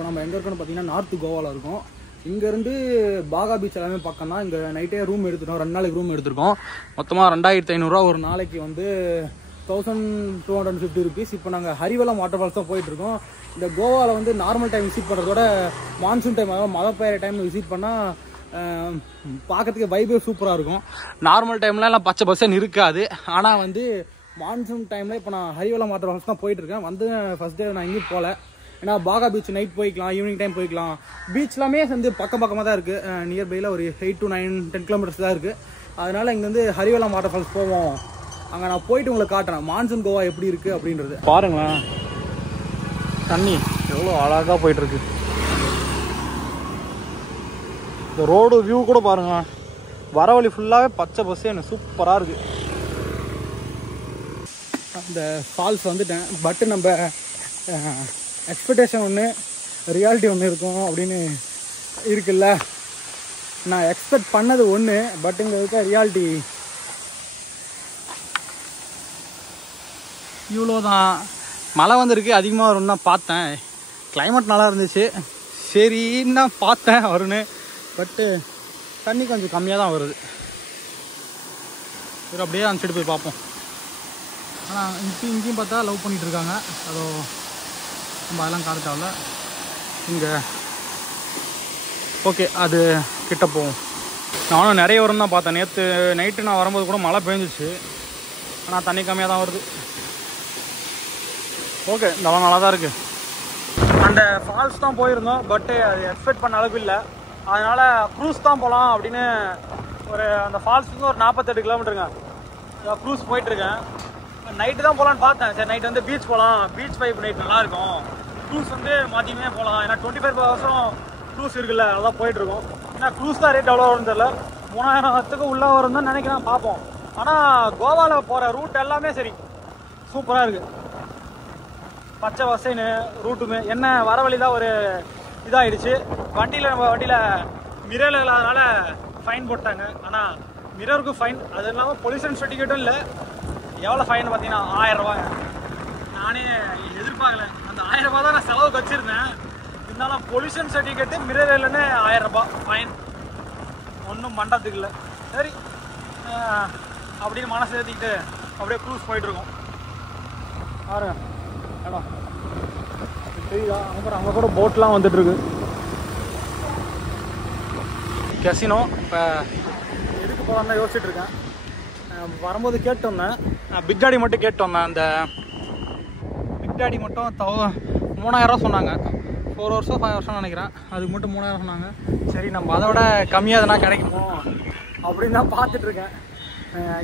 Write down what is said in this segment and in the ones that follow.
இப்போ நம்ம எங்கே இருக்கோம்னு பார்த்தீங்கன்னா நார்த்து கோவாவில் இருக்கோம். இங்கேருந்து பாகா பீச் எல்லாமே பக்கம் தான். இங்கே நைட்டே ரூம் எடுத்துட்டோம், 2 நாளைக்கு ரூம் எடுத்துருக்கோம். மொத்தமாக 2500 ஒரு நாளைக்கு வந்து 1250 ருபீஸ். இப்போ நாங்கள் ஹரிவலம் வாட்டர் ஃபால்ஸ் தான் போயிட்டுருக்கோம். இந்த கோவாவில் வந்து நார்மல் டைம் விசிட் பண்ணுறதோட மான்சூன் டைம், அதாவது மழை பெய்கிற டைம் விசிட் பண்ணால் பார்க்கறதுக்கு வைபே சூப்பராக இருக்கும். நார்மல் டைம்லாம் பச்சை பசன்னு இருக்காது. ஆனால் வந்து மான்சூன் டைமில் இப்போ நான் ஹரிவலம் வாட்டர் ஃபால்ஸ் தான் போயிட்டுருக்கேன். வந்து ஃபஸ்ட் டே நான் எங்கேயும் போகல. ஏன்னா பாகா பீச் நைட் போய்க்கலாம், ஈவினிங் டைம் போய்க்கலாம். பீச் எல்லாமே வந்து பக்கமாக தான் இருக்குது. நியர்பையில் ஒரு 8 to 10 கிலோமீட்டர்ஸ் தான் இருக்குது. அதனால் இங்கேருந்து ஹரிவலம் வாட்டர் ஃபால்ஸ் போவோம். அங்கே நான் போயிட்டு உங்களுக்கு காட்டுறேன் மான்சூன் கோவா எப்படி இருக்குது அப்படின்றது. பாருங்களேன், தண்ணி எவ்வளோ அழகாக போயிட்டுருக்கு. இந்த ரோடு வியூ கூட பாருங்க, வர வழி ஃபுல்லாகவே பச்சை பசேன்னு சூப்பராக இருக்குது. அந்த ஃபால்ஸ் வந்துட்டேன். பட்டு நம்ம எக்ஸ்பெக்டேஷன் ஒன்று, ரியாலிட்டி ஒன்று இருக்கும் அப்படின்னு இருக்குல்ல. நான் எக்ஸ்பெக்ட் பண்ணது ஒன்று, பட் இங்கே இருக்க ரியாலிட்டி இவ்வளோ தான். மழை வந்திருக்கு, அதிகமாக வரும்னு தான் பார்த்தேன். கிளைமேட் நல்லா இருந்துச்சு, சரின்னு தான் பார்த்தேன் வரும்னு. பட்டு தண்ணி கொஞ்சம் கம்மியாக தான் வருது. சரி, அப்படியே அந்த சைடு போய் பார்ப்போம். ஆனால் இங்கேயும் பார்த்தா லவ் பண்ணிகிட்டு இருக்காங்க. அதோ நம்ம அதெல்லாம் காட்டாவில் இங்கே. ஓகே, அது கிட்ட போவோம். நானும் நிறைய வரும் தான் பார்த்தேன். நேற்று நைட்டு நான் வரும்போது கூட மழை பெஞ்சிச்சு, ஆனால் தண்ணி கம்மியாக தான் வருது. ஓகே, இந்த அளவு நல்லா தான் இருக்குது. அந்த ஃபால்ஸ் தான் போயிருந்தோம், பட்டு அது எக்ஸ்பெக்ட் பண்ண அளவுக்கு இல்லை. அதனால் க்ரூஸ் தான் போகலாம் அப்படின்னு ஒரு அந்த ஃபால்ஸ் வந்து ஒரு 48 கிலோமீட்டருங்க. க்ரூஸ் போயிட்டுருக்கேன். நைட்டு தான் போகலான்னு பார்த்தேன். சரி, நைட் வந்து பீச் போகலாம், பீச் வைப் நைட் நல்லாயிருக்கும். க்ரூஸ் வந்து மாற்றியுமே போகலாம். ஏன்னா 25 ஹவர்ஸும் க்ரூஸ் இருக்குல்ல, அதான் போயிட்டுருக்கோம். ஏன்னா க்ரூஸ் தான் ரேட் எவ்வளோ வரும்னு தெரியல. 3000த்துக்கு உள்ளே வரும் தான் நினைக்கிறேன், பார்ப்போம். ஆனால் கோவாவில் போகிற ரூட் எல்லாமே சரி சூப்பராக இருக்குது. பச்சை வசைன்னு ரூட்டுமே. என்ன வர வழி தான் ஒரு இதாகிடுச்சு. நம்ம வண்டியில் மிரர் இல்லாதனால ஃபைன் போட்டாங்க. ஆனால் மிரருக்கு ஃபைன், அது இல்லாமல் பொல்யூஷன் சர்டிஃபிகேட்டும் இல்லை. எவ்வளோ ஃபைன் பார்த்தீங்கன்னா 1000 ரூபாய். நானே எதிர்பார்க்கல. அந்த 1000 ரூபா தான் நான் செலவுக்கு வச்சுருந்தேன். இருந்தாலும் பொல்யூஷன் சர்டிஃபிகேட்டு மிரர் இல்லைன்னு 1000 ரூபாய் ஃபைன். ஒன்றும் பண்ணுறதுக்கு இல்லை. சரி அப்படின்னு மனசு ஏற்றிக்கிட்டு அப்படியே க்ரூஸ் போயிட்டுருக்கோம். பாருங்க மேடம், தெரியுதா? அங்கே கூட போட்லாம் வந்துட்டுருக்கு. கெசினோ. இப்போ எதுக்கு போகலாம் தான் யோசிச்சுட்டு இருக்கேன். வரும்போது கேட்டு வந்தேன், பிக் டாடி மட்டும் கேட்டு வந்தேன். அந்த பிக் டாடி மட்டும் 3000 சொன்னாங்க. 4 வருஷம் 5 வருஷம் நினைக்கிறேன். அதுக்கு மட்டும் 3000 சொன்னாங்க. சரி, நம்ம அதை விட கம்மியாக எதனா கிடைக்குமோ அப்படின்னு தான் பார்த்துட்ருக்கேன்.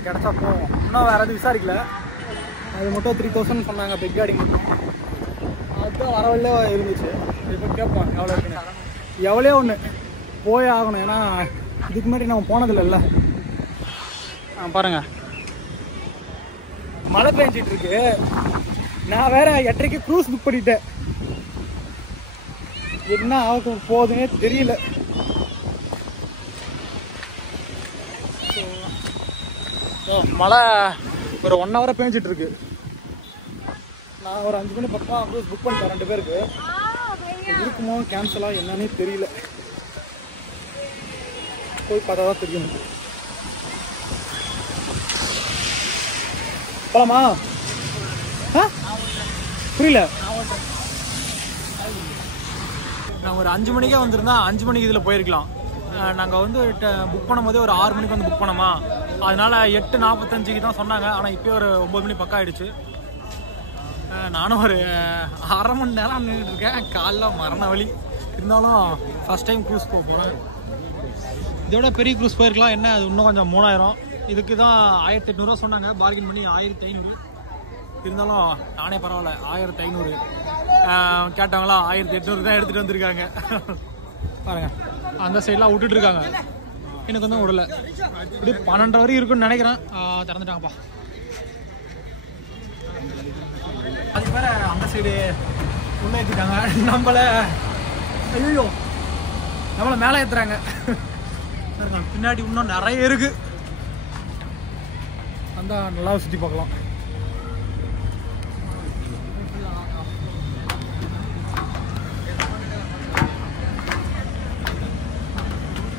கிடச்சா போவோம். இன்னும் வேறு எதுவும் விசாரிக்கல. அது மட்டும் 3000 சொன்னாங்க பிக் டாடி மட்டும். அதுதான் வரவில்லை இருந்துச்சு. இப்போ கேட்போம் எவ்வளோ இருக்குன்னு. எவ்வளோ ஒன்று போயே ஆகணும். ஏன்னா இதுக்கு முன்னாடி நம்ம போனதில்லைல்ல. பாருங்க, மழை பெஞ்சிட்டு இருக்கு. நான் வேற 8:30க்கு க்ரூஸ் புக் பண்ணிட்டேன். என்ன ஆக போகுதுன்னே தெரியல. மழை ஒரு 1 hour பெஞ்சிட்டு இருக்கு. நான் ஒரு 5 மணி பக்கம் க்ரூஸ் புக் பண்ணிட்டேன் 2 பேருக்கு. இருக்குமோ கேன்சலா என்னன்னே தெரியல. போய் பார்த்தா தான் தெரியும். போலாமா? புரியல. நான் ஒரு 5 மணிக்கே வந்திருந்தா 5 மணிக்கு இதில் போயிருக்கலாம். நாங்கள் வந்து புக் பண்ணும்போதே ஒரு 6 மணிக்கு வந்து புக் பண்ணோமா, அதனால 8:45க்கு தான் சொன்னாங்க. ஆனால் இப்போ ஒரு 9 மணி பக்கம் ஆயிடுச்சு. நானும் ஒரு 1/2 மணி நேரம் நின்றுட்டு இருக்கேன். காலைல மரண வலி. இருந்தாலும் ஃபர்ஸ்ட் டைம் க்ரூஸ் போக போகிறேன். இதோட பெரிய க்ரூஸ் போயிருக்கலாம். என்ன அது இன்னும் கொஞ்சம் 3000. இதுக்கு தான் 1800 சொன்னாங்க. பார்கின் பண்ணி 1500. இருந்தாலும் நானே பரவாயில்ல, 1500 கேட்டவங்களா 1800 தான் எடுத்துகிட்டு வந்திருக்காங்க. பாருங்க, அந்த சைட்லாம் விட்டுட்டு இருக்காங்க. எனக்கு வந்து விடல. இப்படி 12 வரைக்கும் இருக்குன்னு நினைக்கிறேன். திறந்துட்டாங்கப்பா. அதுக்கு மேலே அந்த சைடு உள்ளே ஏற்றிட்டாங்க. நம்மளை மேலே ஏற்றுறாங்க. பின்னாடி இன்னும் நிறைய இருக்கு. அந்த நல்லா சுற்றி பார்க்கலாம்.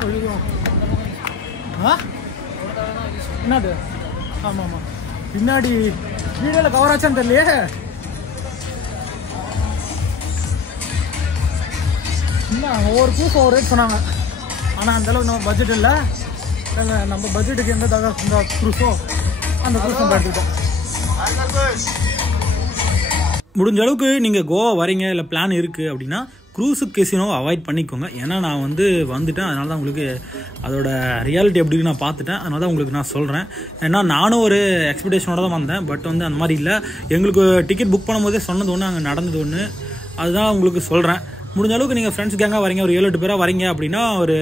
விழுகும். என்னது? ஆமாம் ஆமாம், பின்னாடி வீடியோவில் கவர் ஆச்சான்னு தெரியலையே. இல்லை, ஒவ்வொரு க்ரூஸ் ஒவ்வொரு ரேட் சொன்னாங்க. ஆனால் அந்தளவுக்கு நம்ம பட்ஜெட் இல்லை. நம்ம பட்ஜெட்டுக்கு எந்த க்ரூஸோ அந்த க்ரூஸ் நம்ம எடுத்துக்கிட்டோம். முடிஞ்ச அளவுக்கு நீங்கள் கோவா வரீங்க இல்லை பிளான் இருக்குது அப்படின்னா க்ரூஸுக்கு கெசினோவை அவாய்ட் பண்ணிக்கோங்க. ஏன்னா நான் வந்துட்டேன், அதனால தான் உங்களுக்கு அதோட ரியாலிட்டி எப்படின்னு நான் பார்த்துட்டேன். அதனால தான் உங்களுக்கு நான் சொல்கிறேன். ஏன்னா நானும் ஒரு எக்ஸ்பெக்டேஷனோட தான் வந்தேன். பட் அந்த மாதிரி இல்லை. எங்களுக்கு டிக்கெட் புக் பண்ணும்போதே சொன்னது ஒன்று, அங்கே நடந்தது ஒன்று. அதுதான் உங்களுக்கு சொல்கிறேன். முடிஞ்ச அளவுக்கு நீங்கள் ஃப்ரெண்ட்ஸ் கேங்காக வரீங்க, ஒரு 7-8 பேராக வரீங்க அப்படின்னா ஒரு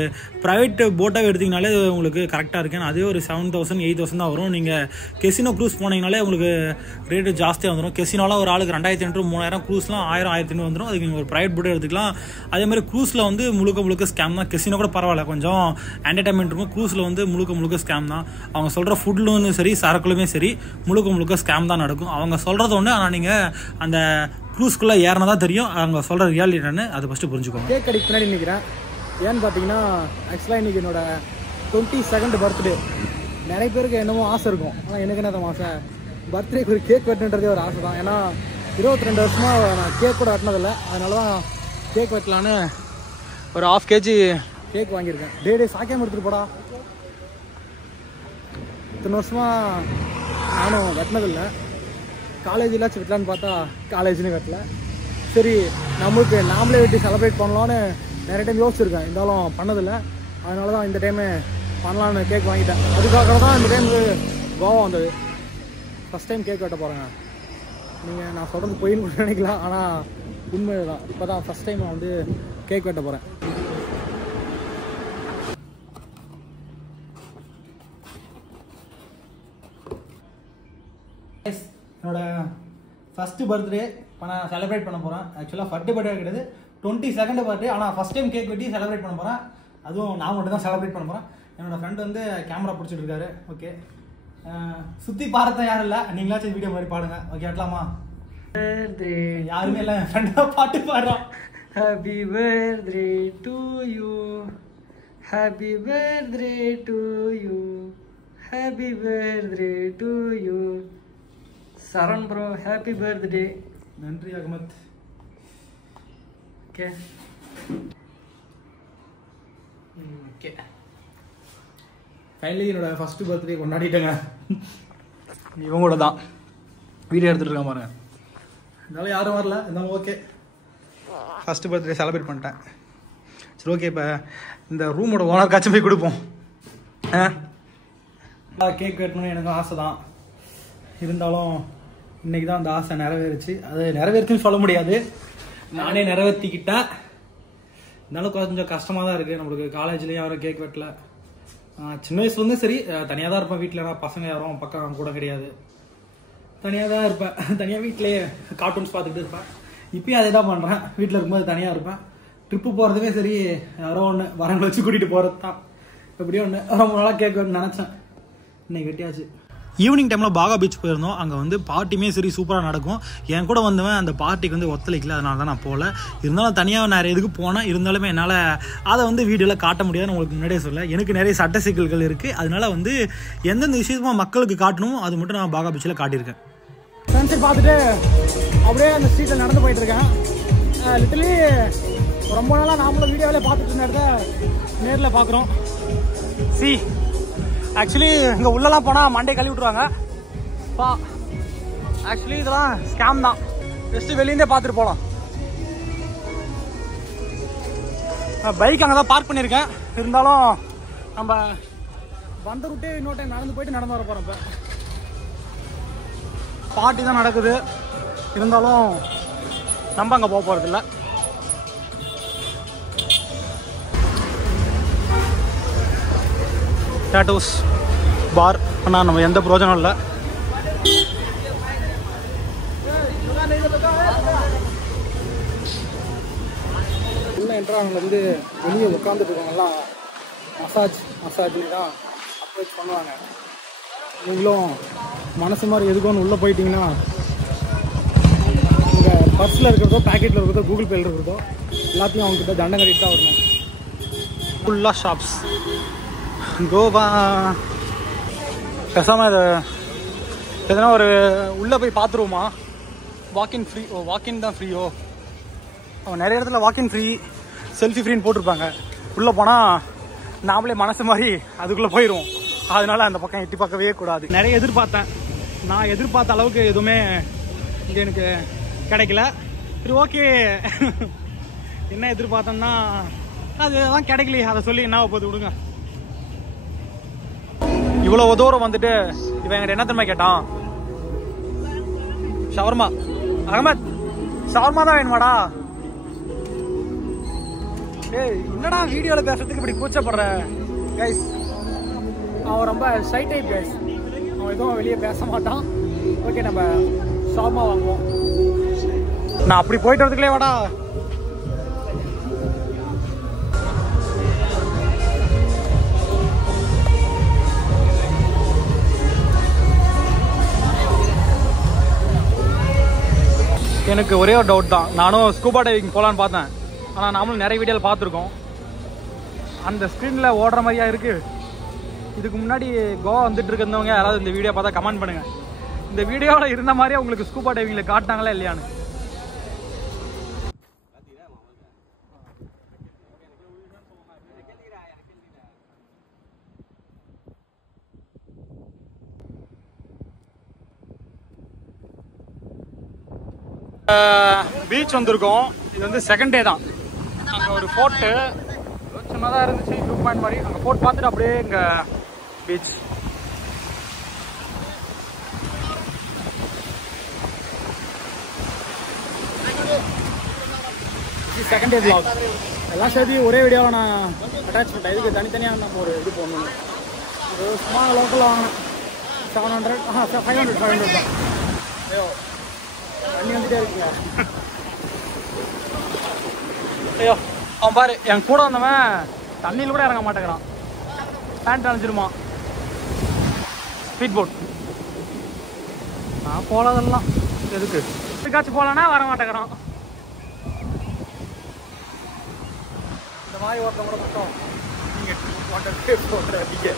ப்ரைவேட் போட்டாக எடுத்திங்கனாலே உங்களுக்கு கரெக்டாக இருக்கேன். அதே ஒரு 7,000 8,000 தான் வரும். நீங்கள் கெசினோ க்ரூஸ் போனீங்கனாலே உங்களுக்கு ரேட்டு ஜாஸ்தியாக வந்துடும். கெசினோலாம் ஒரு ஆளுக்கு 2,500 3,000, க்ரூஸ்லாம் 1000 1500 வந்துடும். அதுக்கு நீங்கள் ஒரு ப்ரைவேட் போட்டை எடுத்துக்கலாம். அதேமாதிரி க்ரூஸில் முழுக்க ஸ்கேம் தான். கெசினோ கூட பரவாயில்ல, கொஞ்சம் என்டர்டைன்மெண்ட் இருக்கும். க்ரூஸில் முழுக்க ஸ்கேம் தான். அவங்க சொல்கிற ஃபுட்லும் சரி சரக்குலுமே சரி முழுக்க ஸ்கேம் தான் நடக்கும். அவங்க சொல்கிறது ஒன்று, ஆனால் நீங்கள் அந்த க்ரூஸ்குள்ளே ஏறினா தான் தெரியும் அவங்க சொல்கிற ரியாலிட்டி என்னன்னு. அதை ஃபஸ்ட்டு புரிஞ்சுக்கோங்க. கேக் கடைக்கு பின்னாடி நிற்கிறேன். ஏன்னு பார்த்தீங்கன்னா ஆக்சுவலாக இன்றைக்கி என்னோட 22nd பர்த்டே. நிறைய பேருக்கு என்னமோ ஆசை இருக்கும், ஆனால் எனக்கு என்ன ஆசை, பர்த்டேக்கு ஒரு கேக் வெட்டுன்றதே ஒரு ஆசை தான். ஏன்னா 22 வருஷமாக நான் கேக் கூட வெட்டினதில்லை. அதனால தான் கேக் வெட்டலான்னு ஒரு 1/2 kg கேக் வாங்கியிருக்கேன். டே சாக்கியம் எடுத்துகிட்டு போடா. இத்தனை வருஷமாக நானும் வெட்டினதில்லை. காலேஜிலாச்சும் வெட்டலான்னு பார்த்தா காலேஜ்னு வெட்டல. சரி, நம்மளுக்கு நாமளே வெட்டி செலிப்ரேட் பண்ணலான்னு நிறைய டைம் யோசிச்சிருக்கேன், இருந்தாலும் பண்ணதில்லை. அதனால தான் இந்த டைமு பண்ணலான்னு கேக் வாங்கிட்டேன். அதுக்காக தான் இந்த டைம் கோவா வந்தது. ஃபஸ்ட் டைம் கேக் வெட்ட போகிறேங்க. நீங்கள் நான் சொல்கிறது போயின்னு நினைக்கலாம், ஆனால் உண்மை தான். இப்போ தான் ஃபஸ்ட் டைம் நான் கேக் வெட்ட போகிறேன். என்னோட ஃபஸ்ட்டு பர்த்டே இப்போ நான் செலிப்ரேட் பண்ண போகிறேன். ஆக்சுவலாக ஃபர்ஸ்ட் பர்த்டே கிடையாது, 22nd பர்த்டே. ஆனால் ஃபஸ்ட் டைம் கேக் வெட்டி செலிப்ரேட் பண்ண போகிறேன். அதுவும் நான் மட்டும் தான் செலிப்ரேட் பண்ண போகிறேன். என்னோடய ஃப்ரெண்டு கேமரா பிடிச்சிட்டு இருக்காரு. ஓகே, சுற்றி பார்த்த யாரும் இல்லை, நீங்களாச்சும் வீடியோ மாதிரி பாடுங்க. ஓகே, வெட்டலாமா? யாருமே இல்லை, என் ஃப்ரெண்டாக பாட்டு பாடுறோம். Happy birthday to you, happy birthday to you, happy birthday to you. Saran bro, happy birthday. நன்றி அகமத். ஓகே ஓகே, ஃபைனலி என்னோட ஃபஸ்ட்டு பர்த்டே கொண்டாடிட்டேங்க. இவங்களோட தான் வீடியோ எடுத்துகிட்டு இருக்கான் பாருங்க. இதனால யாரும் வரல, இருந்தாலும் ஓகே, ஃபஸ்ட்டு பர்த்டே செலிப்ரேட் பண்ணிட்டேன். சரி, ஓகே, இப்போ இந்த ரூமோட ஓனருக்காச்சும் போய் கொடுப்போம். கேக் வெட்டணும்னு எனக்கு ஆசை தான், இருந்தாலும் இன்றைக்கி தான் அந்த ஆசை நிறைவேறுச்சு. அது நிறைவேறுச்சுன்னு சொல்ல முடியாது, நானே நிறைவேற்றிக்கிட்டேன். இருந்தாலும் கொஞ்சம் கஷ்டமாக தான் இருக்குது. நம்மளுக்கு காலேஜ்லேயும் யாரும் கேக் வெட்டல. சின்ன வயசுலேருந்து சரி தனியாக தான் இருப்பேன் வீட்டில். நான் பசங்க யாரும் பக்கம் கூட கிடையாது, தனியாக தான் இருப்பேன். தனியாக வீட்டிலேயே கார்ட்டூன்ஸ் பார்த்துக்கிட்டு இருப்பேன். இப்பயும் அதே தான் பண்ணுறேன். வீட்டில் இருக்கும்போது தனியாக இருப்பேன். ட்ரிப்பு போகிறதுமே சரி யாரோ ஒன்று வரங்களை வச்சு கூட்டிகிட்டு போகிறது தான். எப்படியோ ஒன்று ரொம்ப நாளாக கேக் வெட்டணும்னு நினச்சேன், இன்னைக்கு வெட்டியாச்சு. ஈவினிங் டைமில் பாகா பீச் போயிருந்தோம். அங்கே பார்ட்டியுமே சரி சூப்பராக நடக்கும். என் கூட வந்தவன் அந்த பார்ட்டிக்கு ஒத்துழைக்கல, அதனால தான் நான் போகல. இருந்தாலும் தனியாக நிறைய இதுக்கு போனேன். இருந்தாலுமே என்னால் அதை வீடியோவில் காட்ட முடியாதுன்னு உங்களுக்கு முன்னாடியே சொல்ல. எனக்கு நிறைய சட்ட சிக்கல்கள் இருக்குது. அதனால எந்தெந்த விஷயமா மக்களுக்கு காட்டணும் அது மட்டும் நான் பாகா பீச்சில் காட்டியிருக்கேன். ஃப்ரெண்ட்ஸை பார்த்துட்டு அப்படியே அந்த ஸ்ட்ரீட்டில் நடந்து போயிட்டுருக்கேன். லிட்டலி ரொம்ப நாளாக நாமளும் வீடியோவிலே பார்த்துட்டு இருந்த இடத்த நேரில் பார்க்குறோம். ஆக்சுவலி இங்கே உள்ளெல்லாம் போனால் மண்டே கழுவி விட்ருவாங்க. ஆக்சுவலி இதெல்லாம் ஸ்கேம் தான். ஜஸ்ட்டு வெளியிலே பார்த்துட்டு போகலாம். பைக் அங்கே தான் பார்க் பண்ணியிருக்கேன். இருந்தாலும் நம்ம வந்த ரூட்டே இன்னொரு டைம் நடந்து போயிட்டு நடந்து வர போகிறோம். இப்போ பார்ட்டி தான் நடக்குது, இருந்தாலும் நம்ம அங்கே போக போகிறதில்ல. டாட்டூஸ் பார், ஆனால் நம்ம எந்த பிரோஜனம் இல்லை. உள்ள என்ட்ராங்க வெளியே உட்காந்துட்டு இருக்கவங்கலாம் மசாஜ்னு தான் அப்ரோச் பண்ணுவாங்க. நீங்களும் மனசு மாதிரி எதுக்கும் உள்ளே போயிட்டீங்கன்னா உங்கள் பர்ஸில் இருக்கிறதோ பேக்கெட்டில் இருக்கிறதோ கூகுள் பேயில் இருக்கிறதோ எல்லாத்தையும் அவங்ககிட்ட தண்டனை கட்டிட்டு தான் வரணும். ஃபுல்லாக ஷாப்ஸ். கோவா பேசாமல் இது எதனா ஒரு உள்ளே போய் பார்த்துருவோமா? வாக்கின் ஃப்ரீ. ஓ, வாக்கின் தான் ஃப்ரீயோ? அவன் நிறைய இடத்துல வாக்கின் ஃப்ரீ, செல்ஃபி ஃப்ரீன்னு போட்டிருப்பாங்க. உள்ளே போனால் நாமளே மனசு மாதிரி அதுக்குள்ளே போயிடுவோம். அதனால அந்த பக்கம் எட்டி பார்க்கவே கூடாது. நிறைய எதிர்பார்த்தேன். நான் எதிர்பார்த்த அளவுக்கு எதுவுமே இங்கே எனக்கு கிடைக்கல. சரி, ஓகே. என்ன எதிர்பார்த்தேன்னா அதுதான் கிடைக்கலையே, அதை சொல்லி என்ன போது விடுங்க. இவ்வளோ தூரம் வந்துட்டு இவன் என்கிட்ட என்ன தன்மை கேட்டான்? ஷவர்மா. அகமத், ஷவர்மா தான் வேணுமாடா? ஏய், என்னடா வீடியோவில் பேசுறதுக்கு இப்படி கூச்சப்படுற? கைஸ், அவன் ரொம்ப ஷை டைப் கைஸ். அவன் எதுவும் வெளியே பேச மாட்டான். ஓகே, நம்ம ஷவர்மா வாங்குவோம். நான் அப்படி போயிட்டு வரதுக்குள்ளே வாடா. எனக்கு ஒரே ஒரு டவுட் தான். நானும் ஸ்கூபா டைவிங் போகலான்னு பார்த்தேன். ஆனால் நாமளும் நிறைய வீடியோவில் பார்த்துருக்கோம். அந்த ஸ்க்ரீனில் ஓடுற மாதிரியா இருக்குது. இதுக்கு முன்னாடி கோவா வந்துட்டு இருக்கிறவங்க யாராவது இந்த வீடியோ பார்த்தா கமெண்ட் பண்ணுங்கள். இந்த வீடியோவில் இருந்த மாதிரியே உங்களுக்கு ஸ்கூபா டைவிங்கில் காட்டினாங்களா இல்லையான்னு. பீச் வந்திருக்கோம். இது வந்து செகண்ட் டே தான். அங்கே ஒரு ஃபோர்ட்டு சின்னதாக இருந்துச்சு, வியூ பாயிண்ட் மாதிரி. அங்கே ஃபோர்ட் பார்த்துட்டு அப்படியே இங்கே பீச். Second day vlog. எல்லாம் சேர்த்து ஒரே வீடியோவில் நான் அட்டாச் பண்ணிட்டேன். இதுக்கு தனித்தனியாக நம்ம ஒரு இது போடணும். ஒரு சும்மா லோக்கலில் வாங்கினேன். 700 500 தான். ஐயோ, தண்ணி வந்துட்டே இருக்குங்க. ஐயோ, அவன் பாரு, என் கூட வந்தவன் தண்ணியில் கூட இறங்க மாட்டேங்கிறான். பேண்ட் அணைஞ்சிருமா. Speed boat. நான் போகலாதெல்லாம் எதுக்கு? இதுக்காச்சும் போகலன்னா வர மாட்டேங்கிறான். இந்த மாதிரி ஒருத்தவங்க கூட மட்டும் நீங்கள் வாட்டர் போடுறீங்க.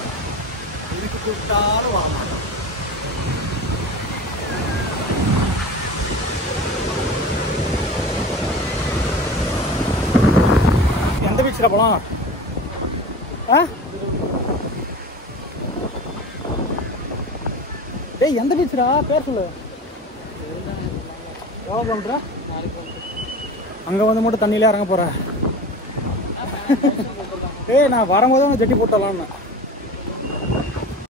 இதுக்கு கூப்பிட்டாலும் வர மாட்டேன். எந்த பீச்சில் போகலாம்? டேய், எந்த பீச்சுடா? பேர் சொல்லு. எவ்வளோ கிலோமீட்டரா? அங்கே வந்து மட்டும் தண்ணியிலே இறங்க போகிறேன். ஏய், நான் வரும்போது ஜெட்டி போட்டலான்னு.